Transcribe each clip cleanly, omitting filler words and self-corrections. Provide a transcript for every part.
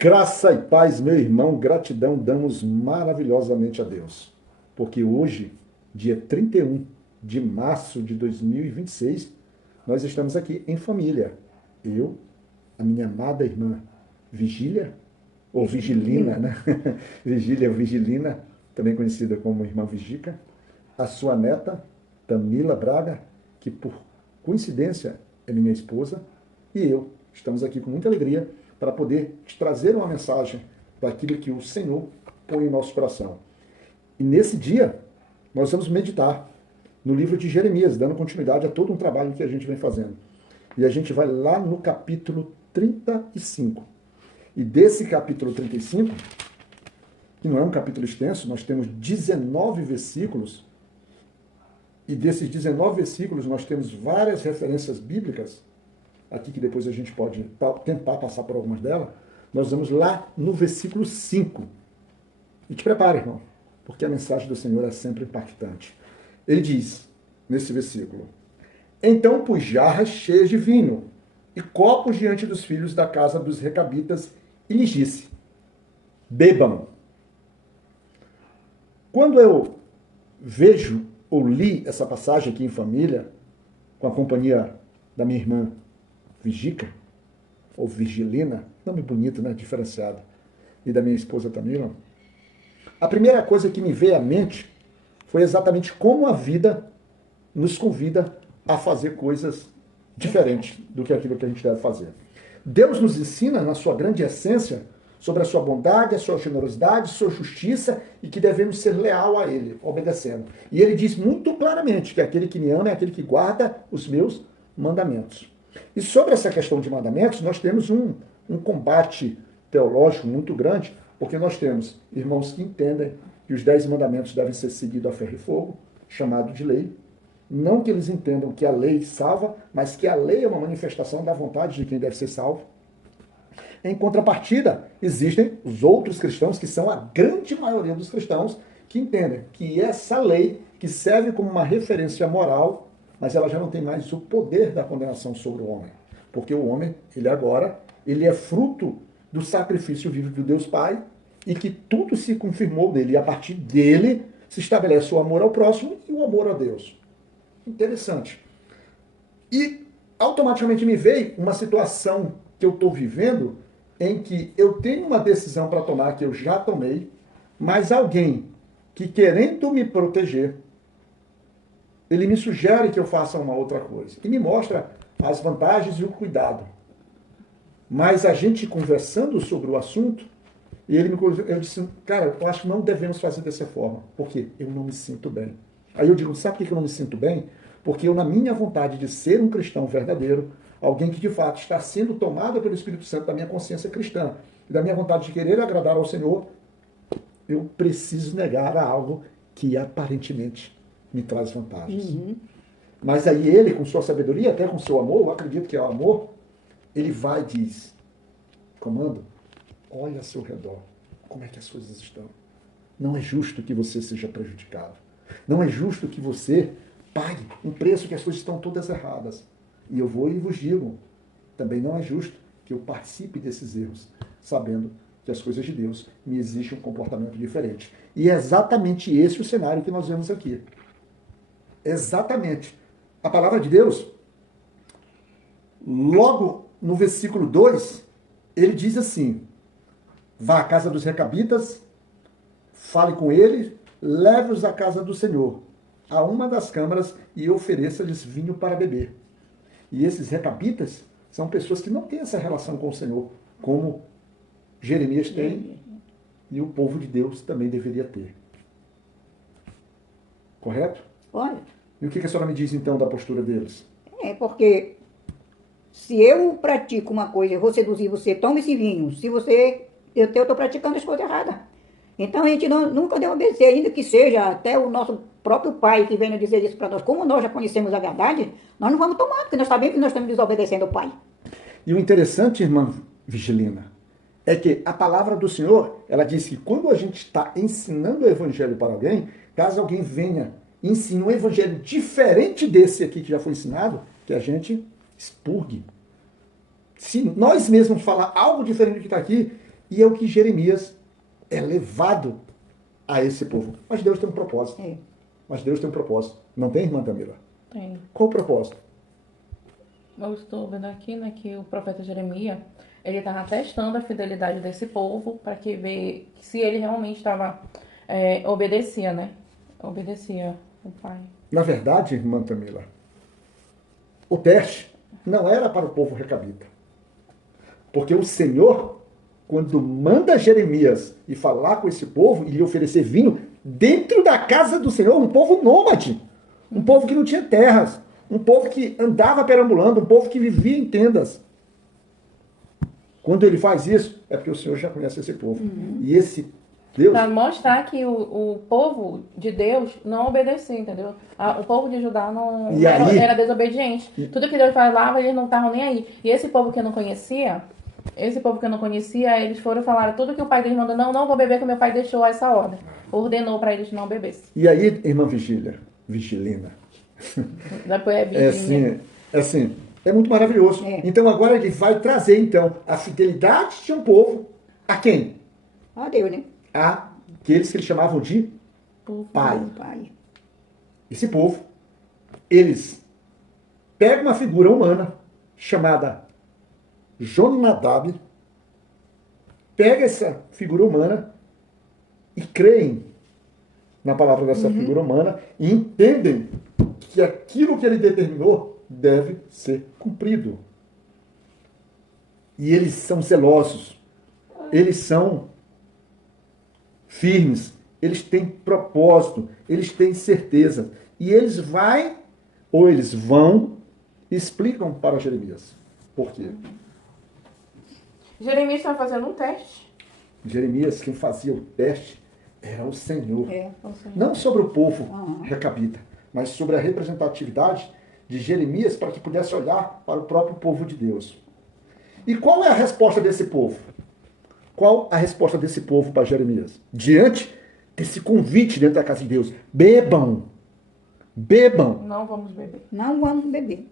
Graça e paz, meu irmão, gratidão damos maravilhosamente a Deus. Porque hoje, dia 31 de março de 2026, nós estamos aqui em família. Eu, a minha amada irmã Vigília, ou Vigilina, né? Vigília ou Vigilina, também conhecida como irmã Vigica, a sua neta, Tamila Braga, que por coincidência é minha esposa, e eu estamos aqui com muita alegria para poder te trazer uma mensagem daquilo que o Senhor põe em nosso coração. E nesse dia, nós vamos meditar no livro de Jeremias, dando continuidade a todo um trabalho que a gente vem fazendo. E a gente vai lá no capítulo 35. E desse capítulo 35, que não é um capítulo extenso, nós temos 19 versículos, e desses 19 versículos nós temos várias referências bíblicas, aqui que depois a gente pode tentar passar por algumas delas. Nós vamos lá no versículo 5. E te prepare, irmão, porque a mensagem do Senhor é sempre impactante. Ele diz, nesse versículo: Então pus jarras cheias de vinho e copos diante dos filhos da casa dos recabitas e lhes disse: bebam. Quando eu vejo ou li essa passagem aqui em família, com a companhia da minha irmã Vigica, ou Vigilina, nome bonito, né? Diferenciado, e da minha esposa Tamila, a primeira coisa que me veio à mente foi exatamente como a vida nos convida a fazer coisas diferentes do que aquilo que a gente deve fazer. Deus nos ensina, na sua grande essência, sobre a sua bondade, a sua generosidade, a sua justiça e que devemos ser leal a Ele, obedecendo. E Ele diz muito claramente que aquele que me ama é aquele que guarda os meus mandamentos. E sobre essa questão de mandamentos, nós temos um combate teológico muito grande, porque nós temos irmãos que entendem que os 10 mandamentos devem ser seguidos a ferro e fogo, chamado de lei. Não que eles entendam que a lei salva, mas que a lei é uma manifestação da vontade de quem deve ser salvo. Em contrapartida, existem os outros cristãos, que são a grande maioria dos cristãos, que entendem que essa lei, que serve como uma referência moral, mas ela já não tem mais o poder da condenação sobre o homem. Porque o homem, ele é fruto do sacrifício vivo do Deus Pai, e que tudo se confirmou dele, e a partir dele se estabelece o amor ao próximo e o amor a Deus. Interessante. E automaticamente me veio uma situação que eu estou vivendo, em que eu tenho uma decisão para tomar, que eu já tomei, mas alguém que, querendo me proteger, ele me sugere que eu faça uma outra coisa. E me mostra as vantagens e o cuidado. Mas a gente conversando sobre o assunto, eu disse, cara, eu acho que não devemos fazer dessa forma. Por quê? Eu não me sinto bem. Aí eu digo, sabe por que eu não me sinto bem? Porque eu, na minha vontade de ser um cristão verdadeiro, alguém que de fato está sendo tomado pelo Espírito Santo da minha consciência cristã e da minha vontade de querer agradar ao Senhor, eu preciso negar a algo que aparentemente me traz vantagens. Mas aí ele, com sua sabedoria, até com seu amor, eu acredito que é o amor, ele vai e diz, comando, olha ao seu redor, como é que as coisas estão. Não é justo que você seja prejudicado. Não é justo que você pague um preço que as coisas estão todas erradas. E eu vou e vos digo, também não é justo que eu participe desses erros, sabendo que as coisas de Deus me exigem um comportamento diferente. E é exatamente esse o cenário que nós vemos aqui. Exatamente. A palavra de Deus, logo no versículo 2, ele diz assim, vá à casa dos recabitas, fale com eles, leve-os à casa do Senhor, a uma das câmaras, e ofereça-lhes vinho para beber. E esses recabitas são pessoas que não têm essa relação com o Senhor, como Jeremias tem e o povo de Deus também deveria ter. Correto? Olha, E o que a senhora me diz então da postura deles? porque se eu pratico uma coisa, eu vou seduzir você, toma esse vinho. Se você, eu estou praticando as coisas erradas. Então a gente nunca deve obedecer, ainda que seja até o nosso próprio pai que venha dizer isso para nós. Como nós já conhecemos a verdade, nós não vamos tomar, porque nós sabemos que nós estamos desobedecendo o pai. E o interessante, irmã Vigilina, é que a palavra do Senhor, ela diz que quando a gente está ensinando o evangelho para alguém, caso alguém venha e ensine um evangelho diferente desse aqui que já foi ensinado, que a gente expurgue. Se nós mesmos falar algo diferente do que está aqui, E é o que Jeremias é levado a esse povo. Mas Deus tem um propósito. É. Mas Deus tem um propósito. Não tem, irmã Tamila? Tem. Qual o propósito? Eu estou vendo aqui, né, que o profeta Jeremias, ele estava testando a fidelidade desse povo para que ver se ele realmente estava obedecia, né? Obedecia o pai. Na verdade, irmã Tamila, o teste não era para o povo recabita. Porque o Senhor, quando manda Jeremias ir falar com esse povo e lhe oferecer vinho, dentro da casa do Senhor, um povo nômade, um povo que não tinha terras, um povo que andava perambulando, um povo que vivia em tendas. Quando ele faz isso, é porque o Senhor já conhece esse povo. E esse Deus... Para mostrar que o povo de Deus não obedecia, entendeu? O povo de Judá não E aí? era desobediente. Tudo que Deus falava, eles não estavam nem aí. E esse povo que eu não conhecia, eles foram falar tudo que o pai deles mandou, não vou beber, que meu pai deixou essa ordem. Ordenou para eles não bebessem. E aí, irmã Vigilina, Depois é assim, é muito maravilhoso. É. Então agora ele vai trazer então a fidelidade de um povo a quem? A Deus, né? Aqueles que eles chamavam de pai. O pai. Esse povo, eles pegam uma figura humana chamada Jonadab, pega essa figura humana e creem na palavra dessa figura humana e entendem que aquilo que ele determinou deve ser cumprido. E eles são zelosos, eles são firmes, eles têm propósito, eles têm certeza. E eles vão e explicam para Jeremias. Por quê? Jeremias estava fazendo um teste. Jeremias, quem fazia o teste, era o Senhor. É. Não sobre o povo recabita, mas sobre a representatividade de Jeremias para que pudesse olhar para o próprio povo de Deus. E qual é a resposta desse povo? Qual a resposta desse povo para Jeremias? Diante desse convite dentro da casa de Deus. Bebam. Bebam. Não vamos beber. Não vamos beber.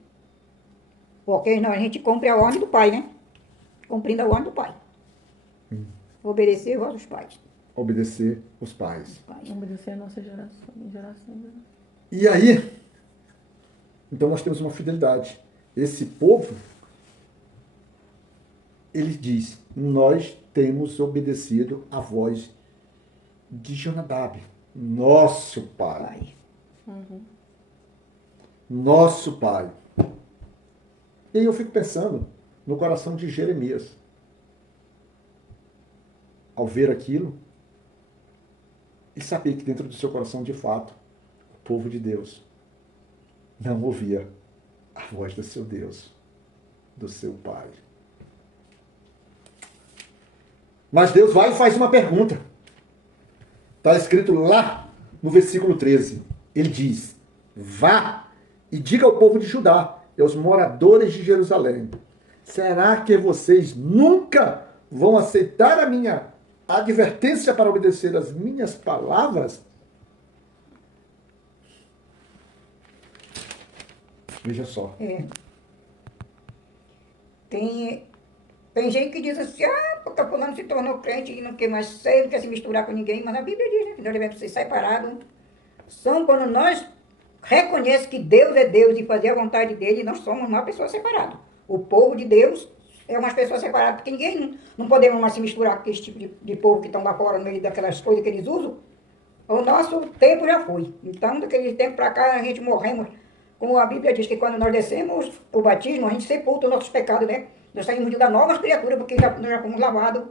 Porque nós, a gente cumpre a ordem do pai, né? Cumprindo a ordem do pai. Obedecer aos vossos pais. Obedecer os pais. Obedecer a nossa geração. E aí, então nós temos uma fidelidade. Esse povo, ele diz, nós temos obedecido à voz de Jonadab, nosso pai. Nosso pai. E aí eu fico pensando no coração de Jeremias. Ao ver aquilo, e saber que dentro do seu coração, de fato, o povo de Deus não ouvia a voz do seu Deus, do seu Pai. Mas Deus vai e faz uma pergunta. Está escrito lá no versículo 13. Ele diz, vá e diga ao povo de Judá e aos moradores de Jerusalém, será que vocês nunca vão aceitar a minha advertência para obedecer as minhas palavras? Veja só. Tem gente que diz assim, porque o fulano se tornou crente e não quer mais ser, não quer se misturar com ninguém, mas a Bíblia diz, né, que nós devemos ser separados. São quando nós reconhecemos que Deus é Deus e fazer a vontade dele, nós somos uma pessoa separada. O povo de Deus é uma pessoa separada, porque ninguém, não podemos mais se misturar com esse tipo de povo que estão lá fora, no meio daquelas coisas que eles usam. O nosso tempo já foi. Então, daquele tempo para cá, a gente morremos. Como a Bíblia diz que quando nós descemos o batismo, a gente sepulta os nossos pecados, né? Nós saímos de dar novas criaturas, porque nós já fomos lavados.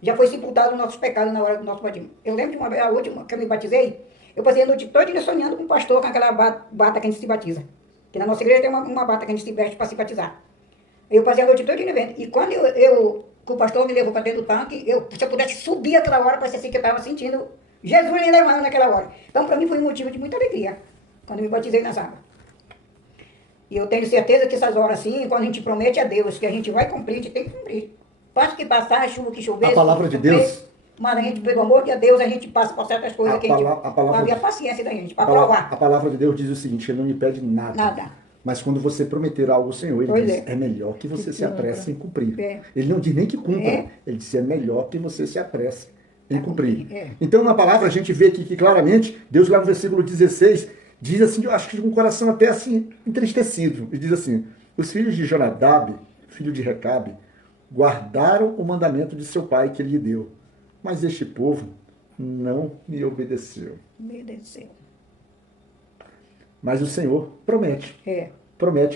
Já foi sepultado os nossos pecados na hora do nosso batismo. Eu lembro de uma vez, a última que eu me batizei, eu passei a noite toda sonhando com o pastor, com aquela bata que a gente se batiza. Que na nossa igreja tem uma bata que a gente se veste para se batizar. Eu passei a noite toda vendo. E quando que o pastor me levou para dentro do tanque, se eu pudesse subir aquela hora, parecia assim que eu estava sentindo Jesus me levando naquela hora. Então, para mim, foi um motivo de muita alegria, quando eu me batizei nas águas. E eu tenho certeza que essas horas assim, quando a gente promete a Deus que a gente vai cumprir, a gente tem que cumprir. Passa que passar, a chuva que chover. A palavra de Deus. Mas a gente, pelo amor de Deus, a gente passa por certas coisas que a gente vai ver a paciência da gente, para provar. A palavra de Deus diz o seguinte, ele não me pede nada. Nada. Mas quando você prometer algo ao Senhor, ele Pois diz, é. é melhor que você se apresse em cumprir. É. Ele não diz nem que cumpra, É. ele diz, é melhor que você se apresse em A cumprir. cumprir, é. Então, na palavra, a gente vê aqui que claramente, Deus lá no versículo 16, diz assim, eu acho que com o coração até assim, entristecido, e diz assim, os filhos de Jonadab, filho de Recabe, guardaram o mandamento de seu pai que ele lhe deu, mas este povo não me obedeceu. Obedeceu. Mas o Senhor promete É.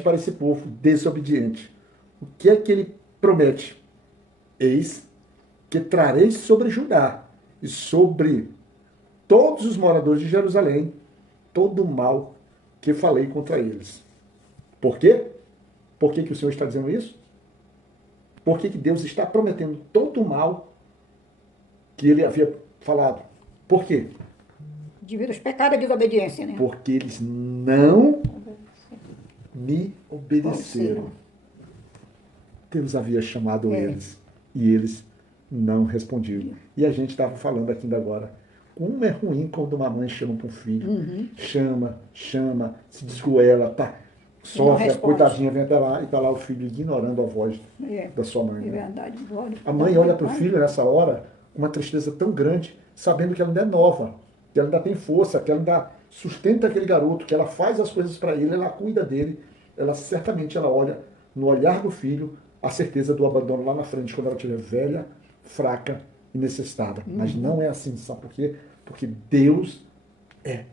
para esse povo desobediente. O que é que ele promete? Eis que trarei sobre Judá e sobre todos os moradores de Jerusalém todo o mal que falei contra eles. Por quê? Por que que o Senhor está dizendo isso? Por que que Deus está prometendo todo o mal que ele havia falado? Por quê? Devido aos pecados da desobediência, né? Porque eles não me obedeceram. Deus havia chamado eles e eles não respondiam. E a gente estava falando aqui ainda agora. Como é ruim quando uma mãe chama para um filho. Chama, se desgoela, tá, sofre, a coitadinha vem até lá e está lá o filho ignorando a voz da sua mãe. É Né? verdade. A mãe olha para o filho nessa hora com uma tristeza tão grande, sabendo que ela ainda é nova, que ela ainda tem força, que ela ainda sustenta aquele garoto, que ela faz as coisas para ele, ela cuida dele. Ela certamente ela olha no olhar do filho a certeza do abandono lá na frente, quando ela estiver velha, fraca e necessitada. Mas não é assim, sabe por quê? Porque Deus é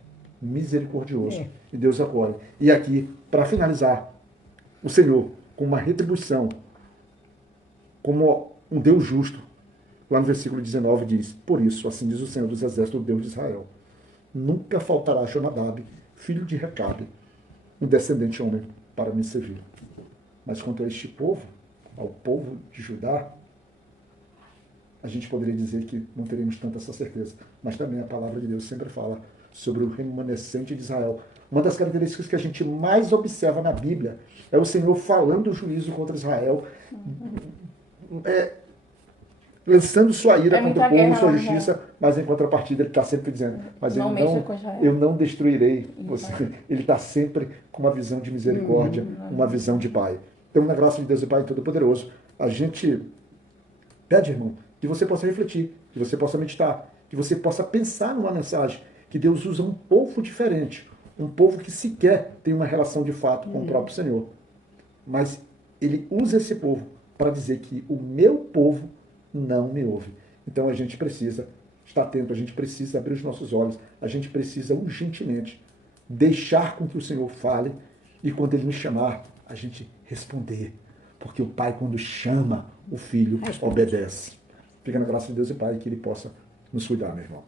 misericordioso e Deus acolhe. E aqui, para finalizar, o Senhor, com uma retribuição, como um Deus justo, lá no versículo 19 diz, por isso, assim diz o Senhor dos Exércitos, o Deus de Israel, nunca faltará Jonadab, filho de Recabe, um descendente homem, para me servir. Mas quanto a este povo, ao povo de Judá, a gente poderia dizer que não teríamos tanta essa certeza. Mas também a palavra de Deus sempre fala sobre o remanescente de Israel. Uma das características que a gente mais observa na Bíblia é o Senhor falando o juízo contra Israel, lançando sua ira contra o povo, sua justiça, mas em contrapartida ele está sempre dizendo, mas eu não destruirei você. Ele está sempre com uma visão de misericórdia, uma visão de Pai. Então, na graça de Deus e Pai Todo-Poderoso, a gente pede, irmão, que você possa refletir, que você possa meditar, que você possa pensar numa mensagem, que Deus usa um povo diferente, um povo que sequer tem uma relação de fato com o próprio Senhor. Mas ele usa esse povo para dizer que o meu povo não me ouve. Então a gente precisa estar atento, a gente precisa abrir os nossos olhos, a gente precisa urgentemente deixar com que o Senhor fale e quando ele nos chamar, a gente responder. Porque o Pai, quando chama, o Filho obedece. Fica na graça de Deus e Pai que ele possa nos cuidar, meu irmão.